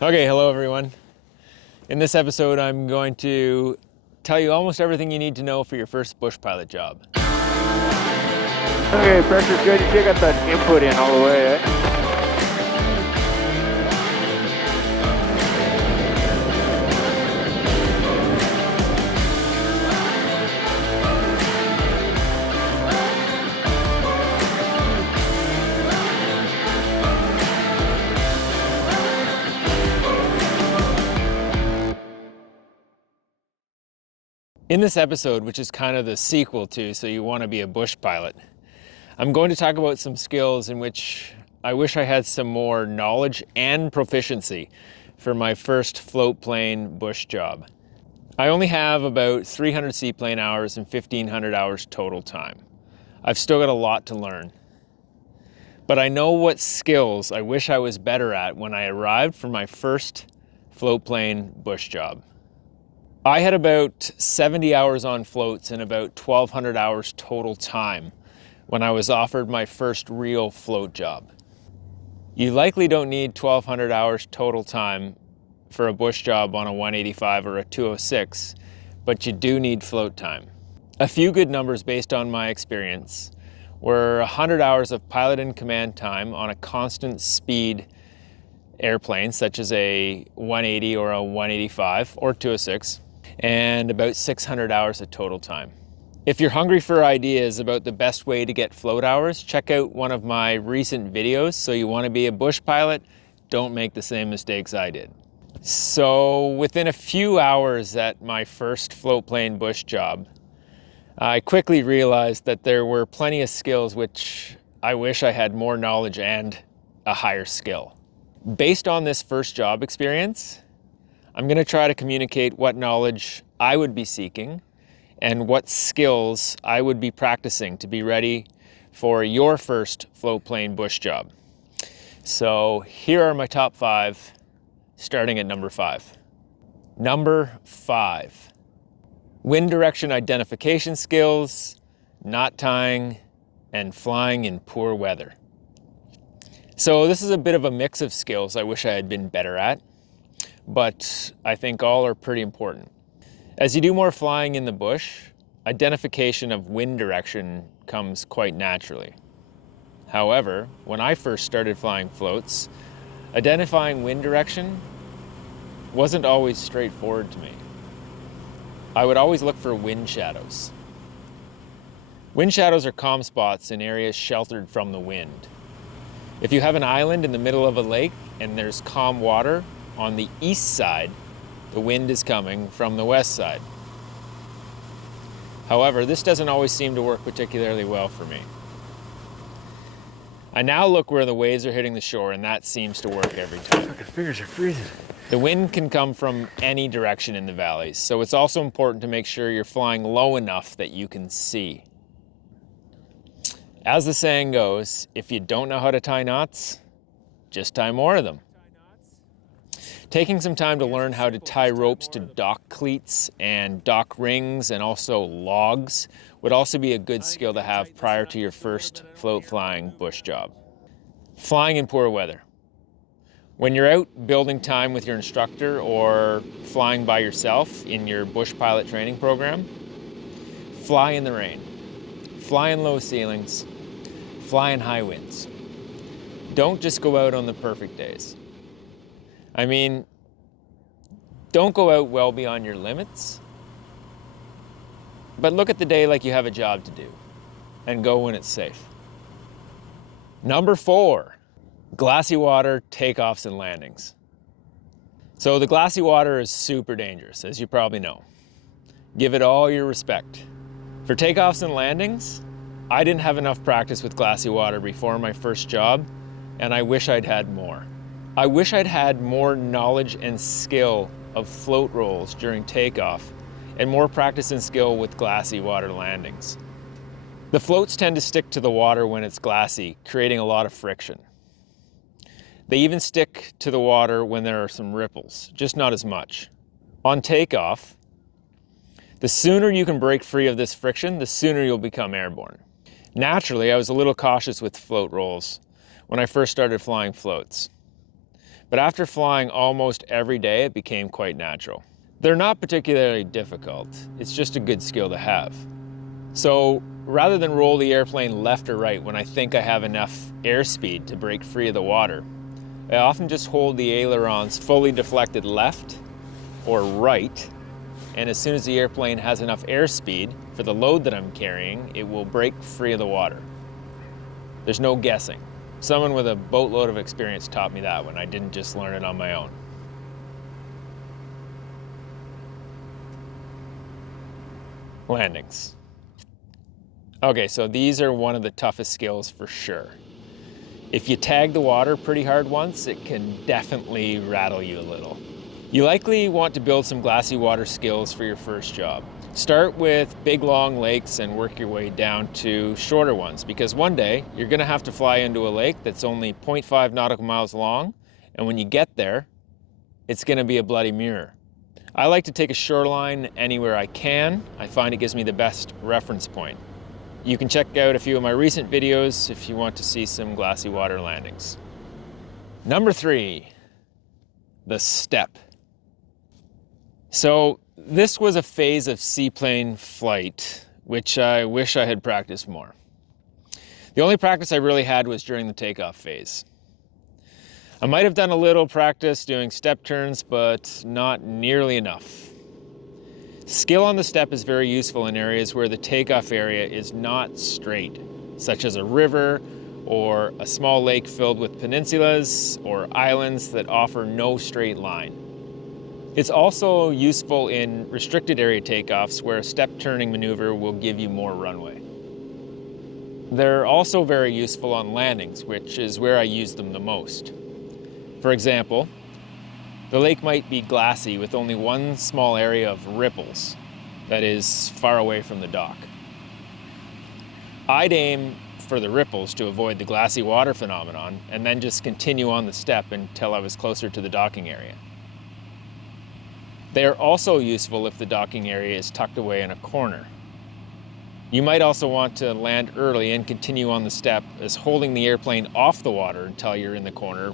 Okay, hello everyone. In this episode, I'm going to tell you almost everything you need to know for your first bush pilot job. Okay, pressure's good. You still got that input in all the way, eh? In this episode, which is kind of the sequel to So You Want to Be a Bush Pilot, I'm going to talk about some skills in which I wish I had some more knowledge and proficiency for my first float plane bush job. I only have about 300 seaplane hours and 1,500 hours total time. I've still got a lot to learn. But I know what skills I wish I was better at when I arrived for my first float plane bush job. I had about 70 hours on floats and about 1,200 hours total time when I was offered my first real float job. You likely don't need 1,200 hours total time for a bush job on a 185 or a 206, but you do need float time. A few good numbers based on my experience were 100 hours of pilot and command time on a constant speed airplane, such as a 180 or a 185 or 206, and about 600 hours of total time. If you're hungry for ideas about the best way to get float hours, check out one of my recent videos. So You Want to Be a Bush Pilot? Don't make the same mistakes I did. So within a few hours at my first float plane bush job, I quickly realized that there were plenty of skills which I wish I had more knowledge and a higher skill. Based on this first job experience, I'm going to try to communicate what knowledge I would be seeking and what skills I would be practicing to be ready for your first float plane bush job. So here are my top 5, starting at number 5. Number 5. Wind direction identification skills, knot tying, and flying in poor weather. So this is a bit of a mix of skills I wish I had been better at, but I think all are pretty important. As you do more flying in the bush, identification of wind direction comes quite naturally. However, when I first started flying floats, identifying wind direction wasn't always straightforward to me. I would always look for wind shadows. Wind shadows are calm spots in areas sheltered from the wind. If you have an island in the middle of a lake and there's calm water, on the east side, the wind is coming from the west side. However, this doesn't always seem to work particularly well for me. I now look where the waves are hitting the shore, and that seems to work every time. My fingers are freezing. The wind can come from any direction in the valleys, so it's also important to make sure you're flying low enough that you can see. As the saying goes, if you don't know how to tie knots, just tie more of them. Taking some time to learn how to tie ropes to dock cleats and dock rings and also logs would also be a good skill to have prior to your first float flying bush job. Flying in poor weather. When you're out building time with your instructor or flying by yourself in your bush pilot training program, fly in the rain, fly in low ceilings, fly in high winds. Don't just go out on the perfect days. I mean, don't go out well beyond your limits, but look at the day like you have a job to do and go when it's safe. Number 4, glassy water takeoffs and landings. So the glassy water is super dangerous, as you probably know. Give it all your respect. For takeoffs and landings, I didn't have enough practice with glassy water before my first job, and I wish I'd had more. I wish I'd had more knowledge and skill of float rolls during takeoff and more practice and skill with glassy water landings. The floats tend to stick to the water when it's glassy, creating a lot of friction. They even stick to the water when there are some ripples, just not as much. On takeoff, the sooner you can break free of this friction, the sooner you'll become airborne. Naturally, I was a little cautious with float rolls when I first started flying floats. But after flying almost every day, it became quite natural. They're not particularly difficult, it's just a good skill to have. So rather than roll the airplane left or right when I think I have enough airspeed to break free of the water, I often just hold the ailerons fully deflected left or right, and as soon as the airplane has enough airspeed for the load that I'm carrying, it will break free of the water. There's no guessing. Someone with a boatload of experience taught me that one. I didn't just learn it on my own. Landings. Okay, so these are one of the toughest skills for sure. If you tag the water pretty hard once, it can definitely rattle you a little. You likely want to build some glassy water skills for your first job. Start with big long lakes and work your way down to shorter ones, because one day you're gonna have to fly into a lake that's only 0.5 nautical miles long, and when you get there, it's gonna be a bloody mirror. I like to take a shoreline anywhere I can. I find it gives me the best reference point. You can check out a few of my recent videos if you want to see some glassy water landings. Number 3, the step. So this was a phase of seaplane flight, which I wish I had practiced more. The only practice I really had was during the takeoff phase. I might have done a little practice doing step turns, but not nearly enough. Skill on the step is very useful in areas where the takeoff area is not straight, such as a river or a small lake filled with peninsulas or islands that offer no straight line. It's also useful in restricted area takeoffs where a step turning maneuver will give you more runway. They're also very useful on landings, which is where I use them the most. For example, the lake might be glassy with only one small area of ripples that is far away from the dock. I'd aim for the ripples to avoid the glassy water phenomenon and then just continue on the step until I was closer to the docking area. They are also useful if the docking area is tucked away in a corner. You might also want to land early and continue on the step, as holding the airplane off the water until you're in the corner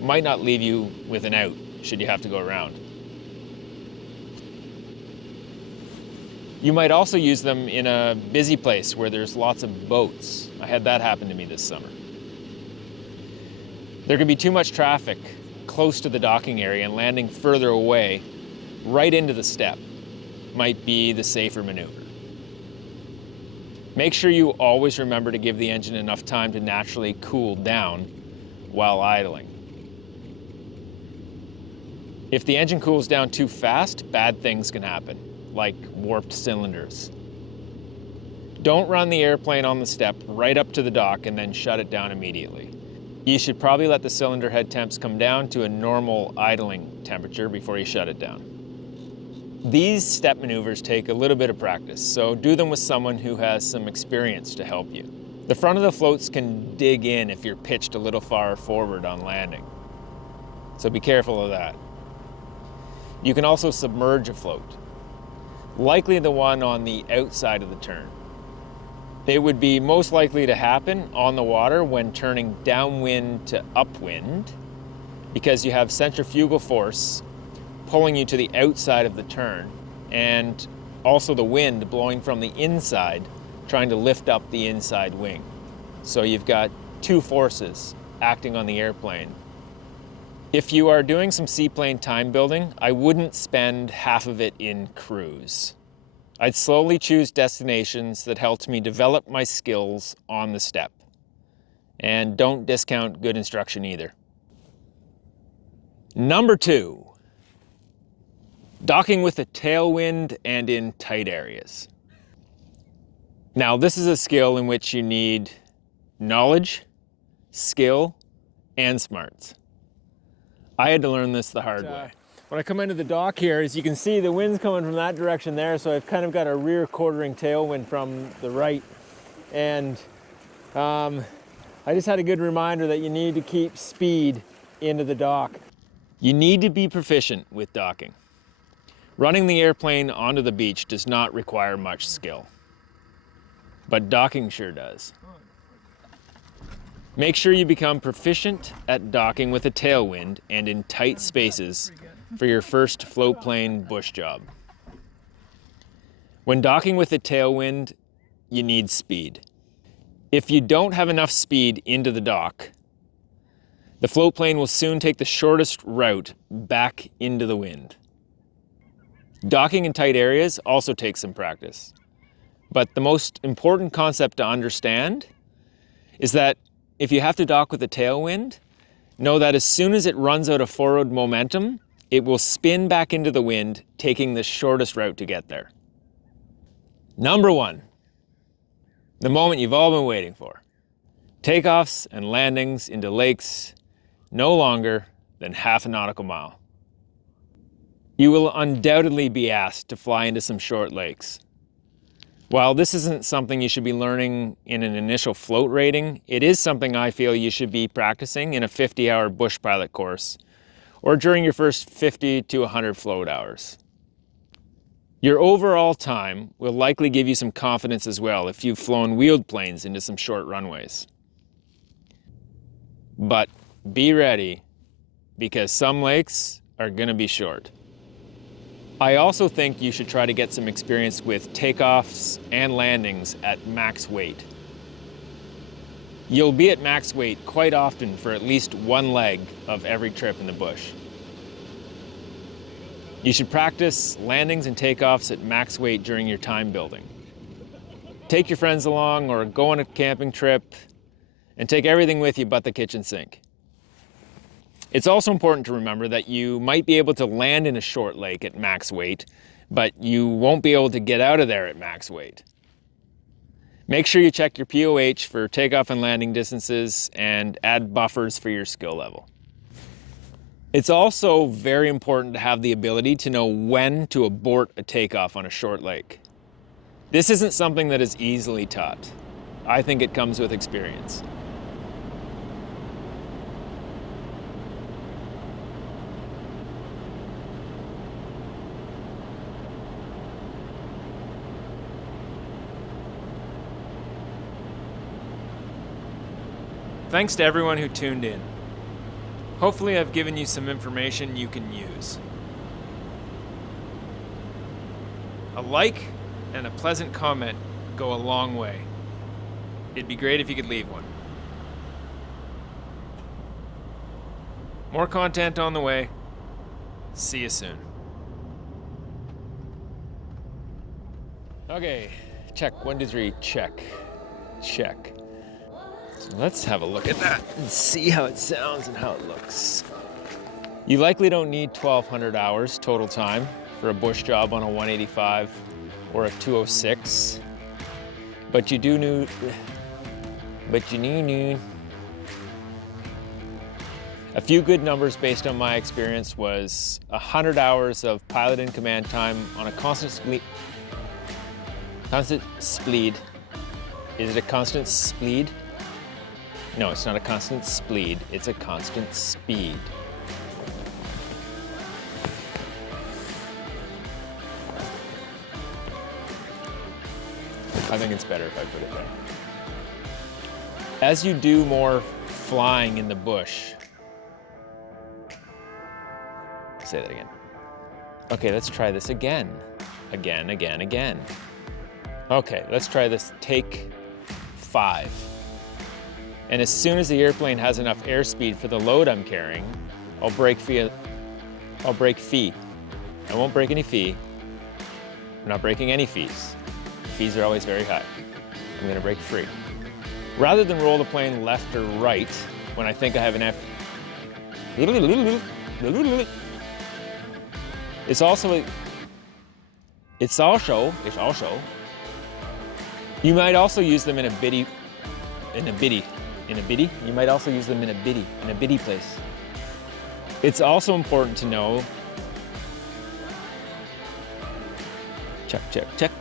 might not leave you with an out should you have to go around. You might also use them in a busy place where there's lots of boats. I had that happen to me this summer. There can be too much traffic close to the docking area, and landing further away right into the step might be the safer maneuver. Make sure you always remember to give the engine enough time to naturally cool down while idling. If the engine cools down too fast, bad things can happen, like warped cylinders. Don't run the airplane on the step right up to the dock and then shut it down immediately. You should probably let the cylinder head temps come down to a normal idling temperature before you shut it down. These step maneuvers take a little bit of practice, so do them with someone who has some experience to help you. The front of the floats can dig in if you're pitched a little far forward on landing, so be careful of that. You can also submerge a float, likely the one on the outside of the turn. It would be most likely to happen on the water when turning downwind to upwind, because you have centrifugal force pulling you to the outside of the turn, and also the wind blowing from the inside trying to lift up the inside wing. So you've got two forces acting on the airplane. If you are doing some seaplane time building, I wouldn't spend half of it in cruise. I'd slowly choose destinations that helped me develop my skills on the step. And don't discount good instruction either. Number 2, docking with a tailwind and in tight areas. Now, this is a skill in which you need knowledge, skill, and smarts. I had to learn this the hard way. When I come into the dock here, as you can see, the wind's coming from that direction there, so I've kind of got a rear quartering tailwind from the right. And I just had a good reminder that you need to keep speed into the dock. You need to be proficient with docking. Running the airplane onto the beach does not require much skill, but docking sure does. Make sure you become proficient at docking with a tailwind and in tight spaces for your first floatplane bush job. When docking with a tailwind, you need speed. If you don't have enough speed into the dock, the floatplane will soon take the shortest route back into the wind. Docking in tight areas also takes some practice. But the most important concept to understand is that if you have to dock with a tailwind, know that as soon as it runs out of forward momentum, it will spin back into the wind, taking the shortest route to get there. Number 1, the moment you've all been waiting for. Takeoffs and landings into lakes no longer than half a nautical mile. You will undoubtedly be asked to fly into some short lakes. While this isn't something you should be learning in an initial float rating, it is something I feel you should be practicing in a 50-hour bush pilot course or during your first 50 to 100 float hours. Your overall time will likely give you some confidence as well if you've flown wheeled planes into some short runways. But be ready, because some lakes are going to be short. I also think you should try to get some experience with takeoffs and landings at max weight. You'll be at max weight quite often for at least one leg of every trip in the bush. You should practice landings and takeoffs at max weight during your time building. Take your friends along or go on a camping trip and take everything with you but the kitchen sink. It's also important to remember that you might be able to land in a short lake at max weight, but you won't be able to get out of there at max weight. Make sure you check your POH for takeoff and landing distances and add buffers for your skill level. It's also very important to have the ability to know when to abort a takeoff on a short lake. This isn't something that is easily taught. I think it comes with experience. Thanks to everyone who tuned in. Hopefully I've given you some information you can use. A like and a pleasant comment go a long way. It'd be great if you could leave one. More content on the way. See you soon. Okay, check, 1, 2, 3, check, check. So let's have a look at that and see how it sounds and how it looks. You likely don't need 1,200 hours total time for a bush job on a 185 or a 206, but you need a few good numbers based on my experience was 100 hours of pilot in command time on a constant speed. Is it a constant speed? No, it's not a constant speed, it's a constant speed. I think it's better if I put it there. As you do more flying in the bush, say that again. Okay, let's try this again. Again. Okay, let's try this, take 5. And as soon as the airplane has enough airspeed for the load I'm carrying, I'll break fee. I won't break any fee. I'm not breaking any fees. Fees are always very high. I'm gonna break free. Rather than roll the plane left or right when I think I have an It's also, you might also use them in a biddy place. It's also important to know, check.